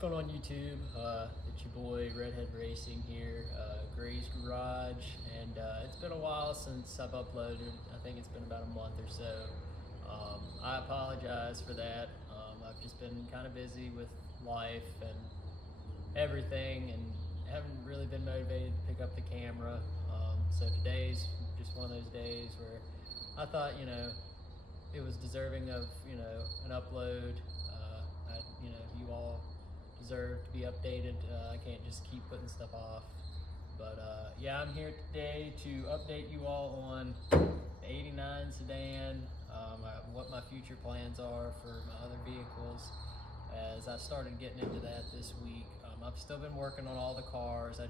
going on YouTube? It's your boy Redhead Racing here, Gray's Garage, and it's been a while since I've uploaded. I think it's been about a month or so. I apologize for that. I've just been kind of busy with life and everything, and haven't really been motivated to pick up the camera. So today's just one of those days where I thought, it was deserving of, an upload. You all deserve to be updated. I can't just keep putting stuff off. But yeah, I'm here today to update you all on the 89 sedan, what my future plans are for my other vehicles as I started getting into that this week. I've still been working on all the cars.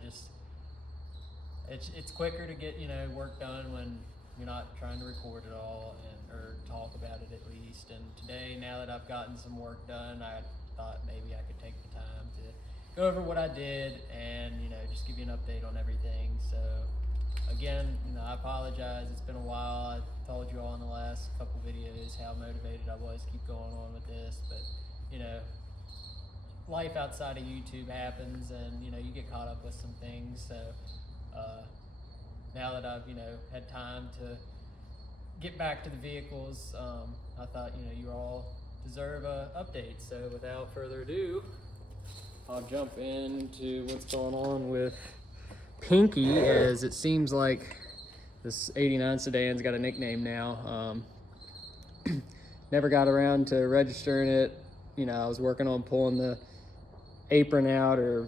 It's quicker to get work done when you're not trying to record it all or talk about it at least. And today, now that I've gotten some work done, I thought maybe I could take the time to go over what I did and just give you an update on everything. So again, I apologize. It's been a while. I told you all in the last couple videos how motivated I was to keep going on with this, but life outside of YouTube happens, and you get caught up with some things. So now that I've had time to get back to the vehicles, I thought you all deserve a update. So without further ado, I'll jump into what's going on with Pinky, as it seems like this 89 sedan's got a nickname now. Never got around to registering it. I was working on pulling the apron out, or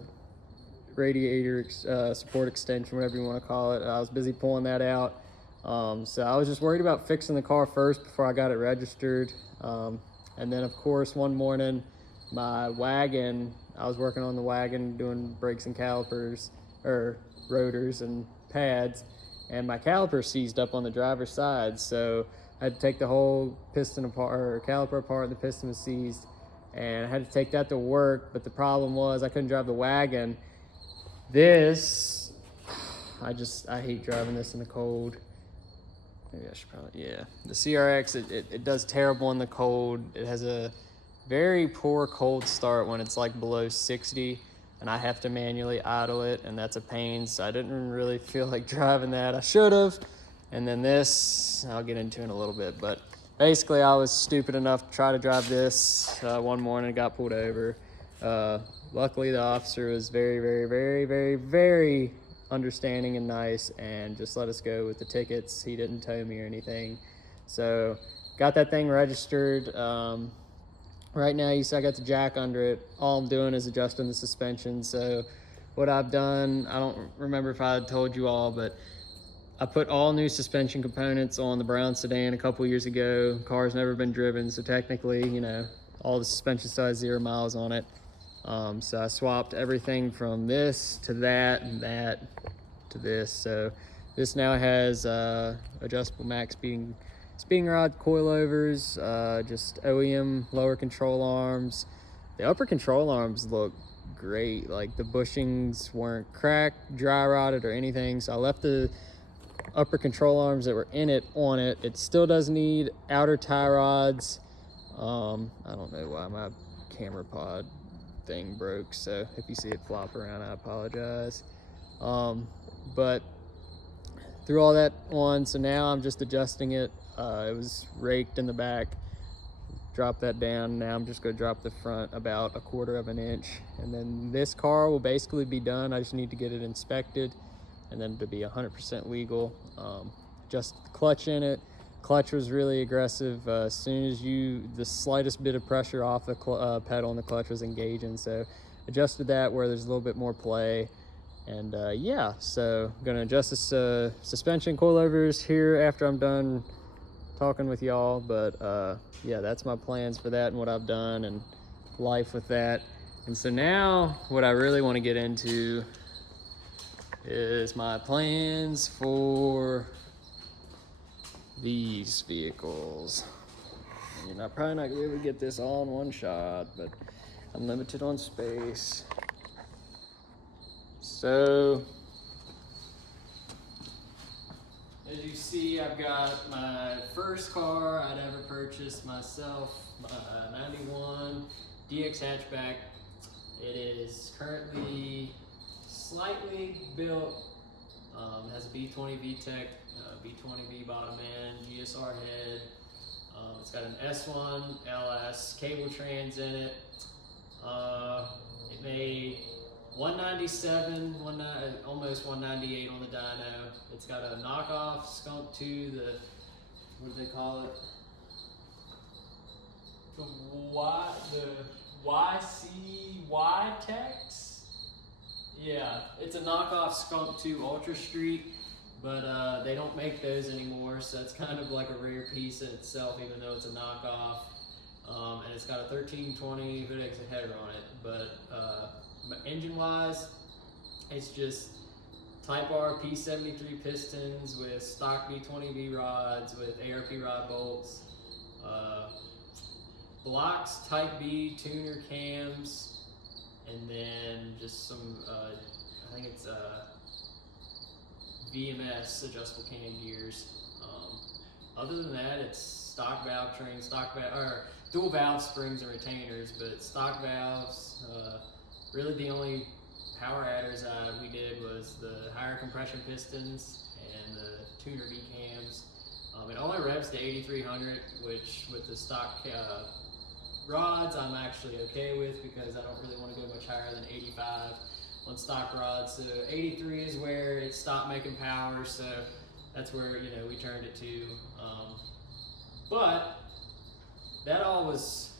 radiator support extension, whatever you want to call it. I was busy pulling that out. So I was just worried about fixing the car first before I got it registered. And then of course one morning, my wagon, I was working on the wagon doing brakes and calipers, or rotors and pads, and my caliper seized up on the driver's side. So I had to take the whole piston apart, or caliper apart, and the piston was seized. And I had to take that to work, but the problem was I couldn't drive the wagon. This, I hate driving this in the cold. Maybe I should probably, yeah. The CRX, it does terrible in the cold. It has a very poor cold start when it's like below 60, and I have to manually idle it, and that's a pain. So I didn't really feel like driving that. I should have. And then this, I'll get into in a little bit, but basically I was stupid enough to try to drive this one morning and got pulled over. Luckily the officer was very, very, very, very, very understanding and nice, and just let us go with the tickets. He didn't tow me or anything. So got that thing registered. Right now you see I got the jack under it. All I'm doing is adjusting the suspension. So what I've done, I don't remember if I had told you all, but I put all new suspension components on the brown sedan a couple years ago. Car's never been driven, so technically, all the suspension still has 0 miles on it. So I swapped everything from this to that, and that to this. So this now has adjustable max speeding rod coilovers, just OEM lower control arms. The upper control arms look great. Like the bushings weren't cracked, dry rotted, or anything. So I left the upper control arms that were in it on it. It still does need outer tie rods. I don't know why my camera pod thing broke, so if you see it flop around, I apologize. But threw all that on, so now I'm just adjusting it. It was raked in the back. Drop that down. Now I'm just going to drop the front about 1/4 of an inch, and then this car will basically be done. I just need to get it inspected, and then to be 100% legal. Just clutch in it. Clutch was really aggressive. As soon as the slightest bit of pressure off the pedal and the clutch was engaging. So adjusted that where there's a little bit more play. And yeah, so I'm gonna adjust this suspension coilovers here after I'm done talking with y'all. But yeah, that's my plans for that and what I've done and life with that. And so now what I really want to get into is my plans for these vehicles. I'm probably not gonna be able to get this all in one shot, but I'm limited on space. So as you see, I've got my first car I'd ever purchased myself, my 91 DX hatchback. It is currently slightly built. Has a B20 VTEC, B20B bottom end, GSR head. It's got an S1 LS cable trans in it. It made 197, almost 198 on the dyno. It's got a knockoff Skunk 2, what do they call it? The YCY Tex? Yeah, it's a knockoff Skunk 2 Ultra Street, but they don't make those anymore, so it's kind of like a rare piece in itself, even though it's a knockoff. And it's got a 1320 hood exit header on it, but engine-wise, it's just Type R P73 pistons with stock B20B rods with ARP rod bolts. Blocks Type B tuner cams, and then just some, I think it's VMS adjustable cam gears. Other than that, it's stock valve train, or dual valve springs and retainers, but stock valves. Really the only power adders we did was the higher compression pistons and the tuner V cams. It only revs to 8,300, which with the stock rods I'm actually okay with, because I don't really want to go much higher than 85 on stock rods. So 83 is where it stopped making power, so that's where, you know, we turned it to. But that all was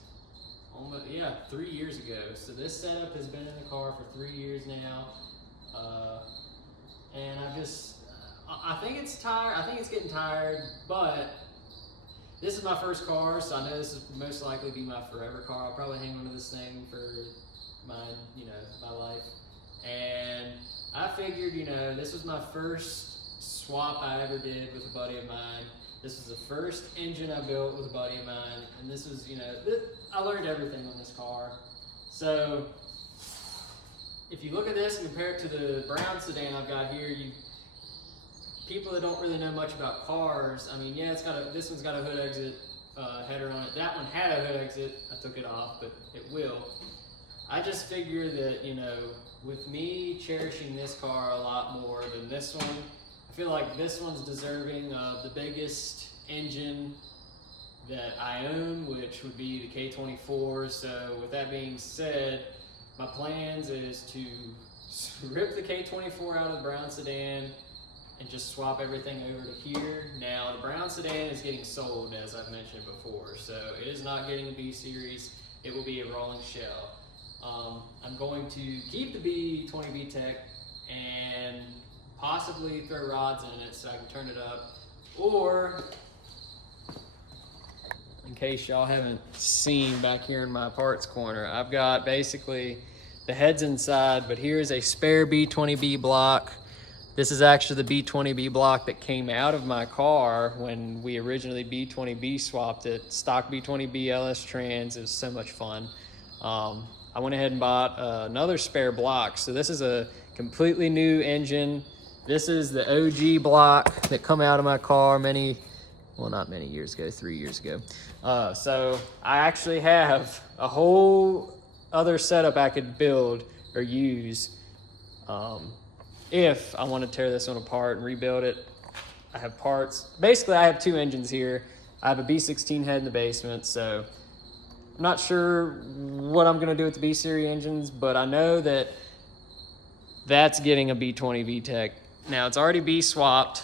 almost, 3 years ago. So this setup has been in the car for 3 years now, and I think it's tired. I think it's getting tired, but this is my first car, so I know this is most likely be my forever car. I'll probably hang on to this thing for my life. And I figured, this was my first swap I ever did with a buddy of mine. This was the first engine I built with a buddy of mine, and this was, I learned everything on this car. So if you look at this and compare it to the brown sedan I've got here, people that don't really know much about cars, I mean, this one's got a hood exit header on it. That one had a hood exit. I took it off, but it will. I just figure that, with me cherishing this car a lot more than this one, I feel like this one's deserving of the biggest engine that I own, which would be the K24. So with that being said, my plans is to rip the K24 out of the brown sedan and just swap everything over to here. Now, the brown sedan is getting sold, as I've mentioned before, so it is not getting a B series. It will be a rolling shell. I'm going to keep the B20 VTEC and possibly throw rods in it so I can turn it up, or in case y'all haven't seen back here in my parts corner, I've got basically the heads inside, but here's a spare B20B block. This is actually the B20B block that came out of my car when we originally B20B swapped it. Stock B20B LS trans. It was so much fun. I went ahead and bought another spare block. So this is a completely new engine. This is the OG block that come out of my car not many years ago, 3 years ago. So I actually have a whole other setup I could build or use if I want to tear this one apart and rebuild it. I have parts. Basically, I have two engines here. I have a B16 head in the basement, so I'm not sure what I'm going to do with the B series engines, but I know that that's getting a B20 VTEC. Now, it's already B swapped,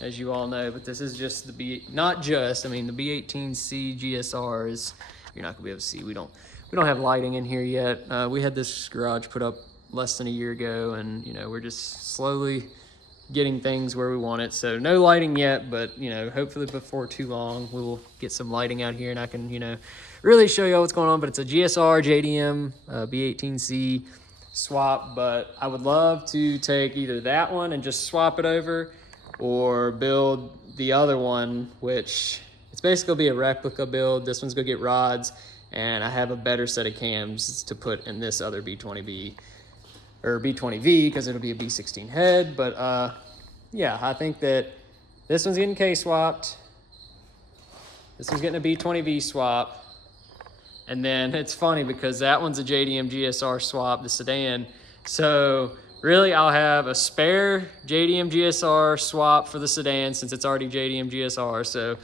as you all know, but this is just the the B18C GSR is, you're not going to be able to see. We don't have lighting in here yet. We had this garage put up less than a year ago, and we're just slowly getting things where we want it. So no lighting yet, but hopefully before too long we'll get some lighting out here and I can really show you all what's going on. But it's a GSR JDM B18C swap, but I would love to take either that one and just swap it over, or build the other one, which it's basically gonna be a replica build. This one's gonna get rods, and I have a better set of cams to put in this other B20B or B20V, because it'll be a B16 head. But yeah, I think that this one's getting K swapped. This one's getting a B20V swap. And then it's funny because that one's a JDM GSR swap, the sedan. So really I'll have a spare JDM GSR swap for the sedan since it's already JDM GSR. So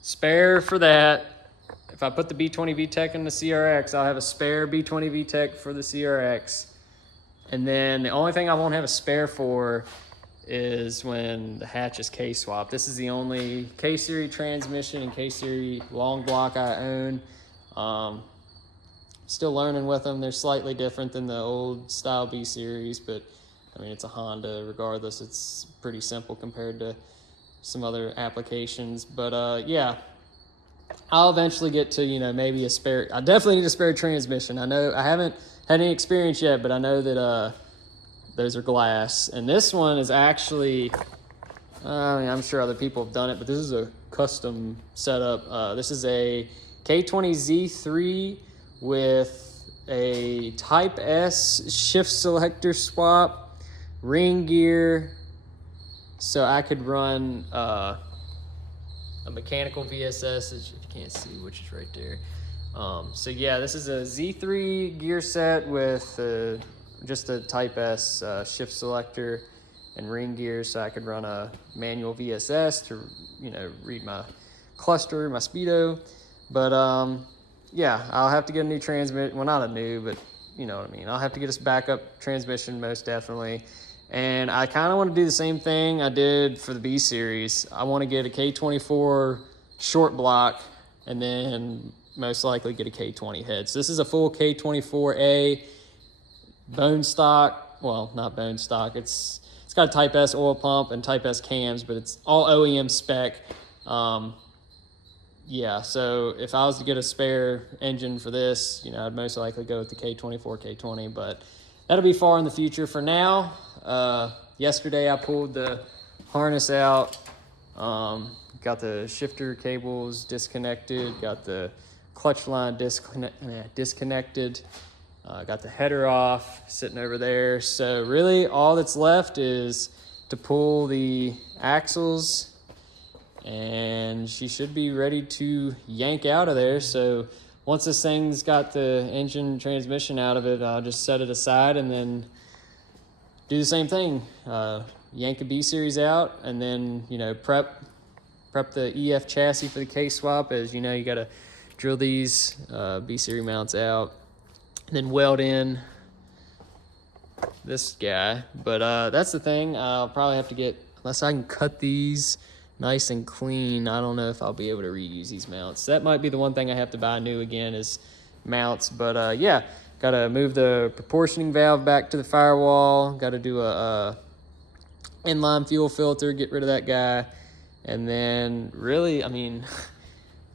spare for that. If I put the B20 VTEC in the CRX, I'll have a spare B20 VTEC for the CRX. And then the only thing I won't have a spare for is when the hatch is K-swap. This is the only K-Series transmission and K-Series long block I own. Still learning with them. They're slightly different than the old style B-Series, but I mean, it's a Honda regardless. It's pretty simple compared to some other applications. But yeah, I'll eventually get to, you know, maybe a spare. I definitely need a spare transmission. I know I haven't had any experience yet, but I know that those are glass. And this one is actually, I mean, I'm sure other people have done it, but this is a custom setup. This is a K20 Z3 with a Type S shift selector swap, ring gear, so I could run a mechanical VSS, if you can't see, which is right there. So yeah, this is a Z3 gear set with just a Type S shift selector and ring gear, so I could run a manual VSS to, you know, read my cluster, my speedo. But yeah, I'll have to get a new transmission. Well, not a new, but you know what I mean. I'll have to get a backup transmission most definitely. And I kind of want to do the same thing I did for the B series. I want to get a K24 short block and then most likely get a K20 head. So this is a full K24A bone stock. Well, not bone stock. It's got a Type S oil pump and Type S cams, but it's all OEM spec. Yeah, so if I was to get a spare engine for this, you know, I'd most likely go with the K24, K20, but that'll be far in the future. For now, yesterday I pulled the harness out, got the shifter cables disconnected, got the clutch line disconnected, got the header off, sitting over there. So really all that's left is to pull the axles, and she should be ready to yank out of there. So once this thing's got the engine transmission out of it, I'll just set it aside and then do the same thing. Yank a B series out and then, you know, prep the EF chassis for the K-swap. As you know, you gotta drill these B series mounts out and then weld in this guy. But that's the thing. I'll probably have to get, unless I can cut these nice and clean, I don't know if I'll be able to reuse these mounts. That might be the one thing I have to buy new again is mounts. But yeah, gotta move the proportioning valve back to the firewall, gotta do a inline fuel filter, get rid of that guy. And then really, I mean,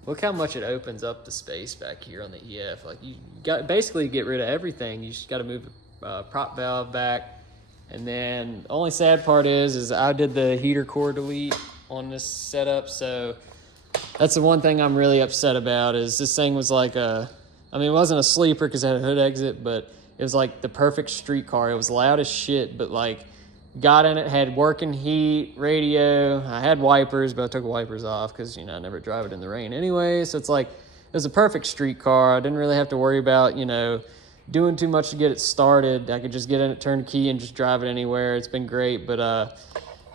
look how much it opens up the space back here on the EF. Like, you got basically get rid of everything. You just gotta move the prop valve back. And then the only sad part is I did the heater core delete on this setup, so that's the one thing I'm really upset about. Is this thing was like I mean, it wasn't a sleeper because it had a hood exit, but it was like the perfect street car. It was loud as shit, but like got in it, had working heat, radio. I had wipers, but I took wipers off because, you know, I never drive it in the rain anyway. So it's like it was a perfect street car. I didn't really have to worry about, you know, doing too much to get it started. I could just get in it, turn the key, and just drive it anywhere. It's been great. But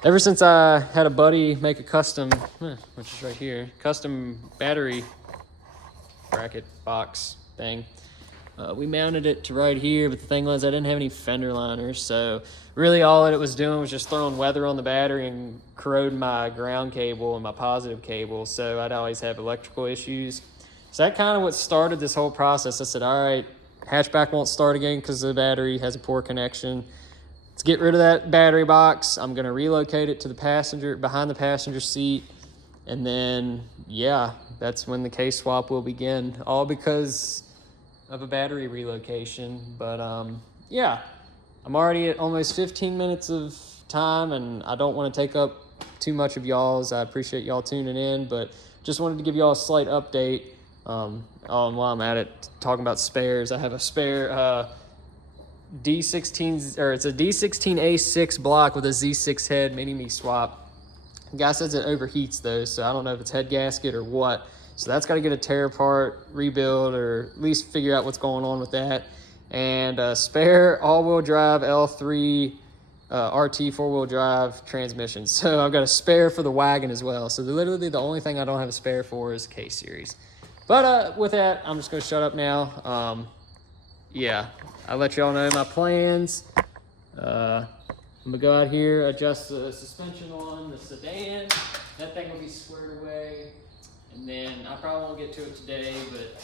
ever since I had a buddy make a custom, which is right here, custom battery bracket box thing, we mounted it to right here. But the thing was, I didn't have any fender liners, so really all that it was doing was just throwing weather on the battery and corroding my ground cable and my positive cable. So I'd always have electrical issues. So that kind of what started this whole process. I said, all right, hatchback won't start again because the battery has a poor connection. Let's get rid of that battery box. I'm gonna relocate it to the passenger, behind the passenger seat. And then, yeah, that's when the K-swap will begin, all because of a battery relocation. But yeah, I'm already at almost 15 minutes of time, and I don't want to take up too much of y'all's. I appreciate y'all tuning in, but just wanted to give y'all a slight update on while I'm at it, talking about spares. I have a spare D16, or it's a D16A6 block with a Z6 head mini-me swap. The guy says it overheats though, so I don't know if it's head gasket or what. So that's got to get a tear apart, rebuild, or at least figure out what's going on with that. And a spare all-wheel drive L3 RT four-wheel drive transmission. So I've got a spare for the wagon as well. So literally the only thing I don't have a spare for is K-Series. But with that, I'm just going to shut up now. Yeah, I'll let y'all know my plans. I'm gonna go out here, adjust the suspension on the sedan. That thing will be squared away. And then I probably won't get to it today, but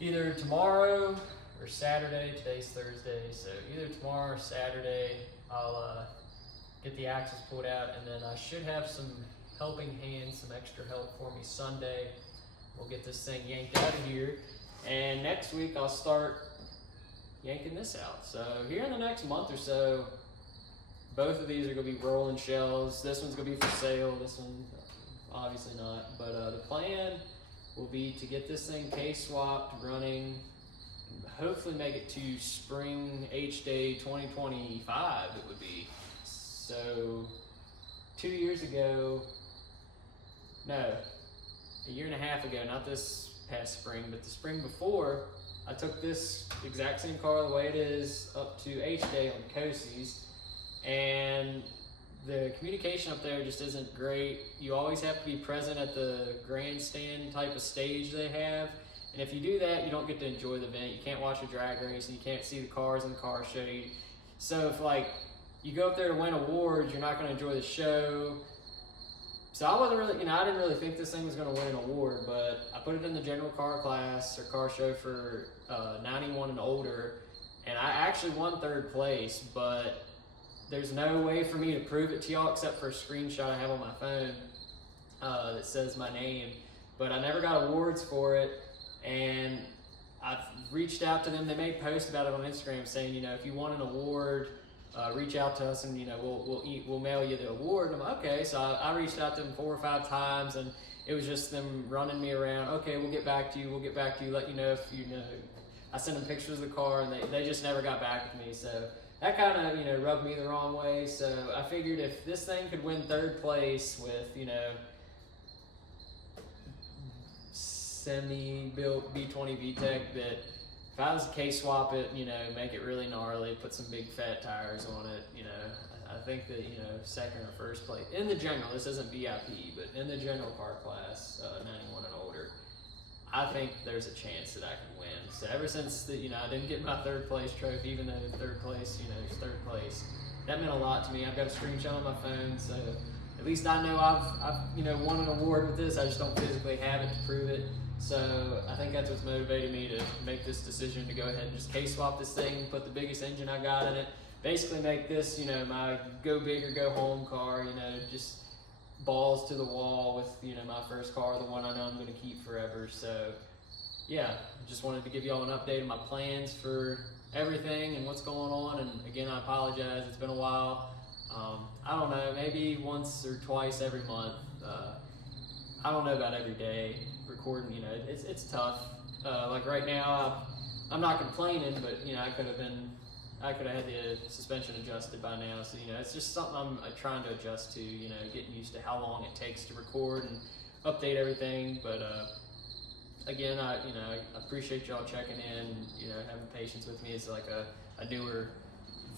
either tomorrow or Saturday. Today's Thursday, so either tomorrow or Saturday, I'll get the axles pulled out, and then I should have some helping hands, some extra help for me Sunday. We'll get this thing yanked out of here, and next week I'll start yanking this out. So here in the next month or so, both of these are going to be rolling shells. This one's going to be for sale. This one, obviously not. But the plan will be to get this thing K-swapped, running, and hopefully make it to spring H-Day 2025 it would be. So 2 years ago, no, a year and a half ago, not this past spring, but the spring before, I took this exact same car the way it is up to H-Day on Coasies, and the communication up there just isn't great. You always have to be present at the grandstand type of stage they have, and if you do that, you don't get to enjoy the event. You can't watch a drag race, and you can't see the cars in the car show. So if like you go up there to win awards, you're not going to enjoy the show. So I wasn't really, I didn't really think this thing was going to win an award, but I put it in the general car class or car show for 91 and older, and I actually won 3rd place, but there's no way for me to prove it to y'all except for a screenshot I have on my phone that says my name, but I never got awards for it, and I've reached out to them. They made posts about it on Instagram saying, if you want an award, reach out to us, and we'll mail you the award. And I'm like, okay. So I reached out to them 4 or 5 times, and it was just them running me around. Okay, we'll get back to you. We'll get back to you. Let you know if you know. I sent them pictures of the car, and they just never got back with me. So that kind of rubbed me the wrong way. So I figured if this thing could win 3rd place with semi-built B20 VTEC, that if I was to K-swap it, make it really gnarly, put some big fat tires on it, I think that, 2nd or 1st place, in the general, this isn't VIP, but in the general car class, 91 and older, I think there's a chance that I can win. So ever since, I didn't get my 3rd place trophy, even though 3rd place, is 3rd place, that meant a lot to me. I've got a screenshot on my phone, so at least I know I've won an award with this. I just don't physically have it to prove it. So I think that's what's motivated me to make this decision to go ahead and just K-swap this thing, put the biggest engine I got in it, basically make this, my go big or go home car, just balls to the wall with, my first car, the one I know I'm going to keep forever. So yeah, just wanted to give y'all an update on my plans for everything and what's going on. And again, I apologize, it's been a while. I don't know, maybe once or twice every month. I don't know about every day recording, it's tough. Like right now, I'm not complaining, but I could have had the suspension adjusted by now. So it's just something I'm trying to adjust to. Getting used to how long it takes to record and update everything. But again, I appreciate y'all checking in, having patience with me. It's like a newer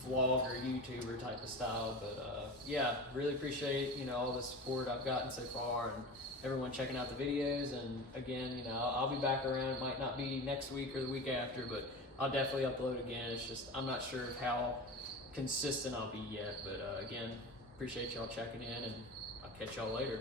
vlogger, YouTuber type of style. But yeah, really appreciate all the support I've gotten so far, and everyone checking out the videos. And again, I'll be back around. It might not be next week or the week after, but I'll definitely upload again. It's just I'm not sure how consistent I'll be yet. But again, appreciate y'all checking in, and I'll catch y'all later.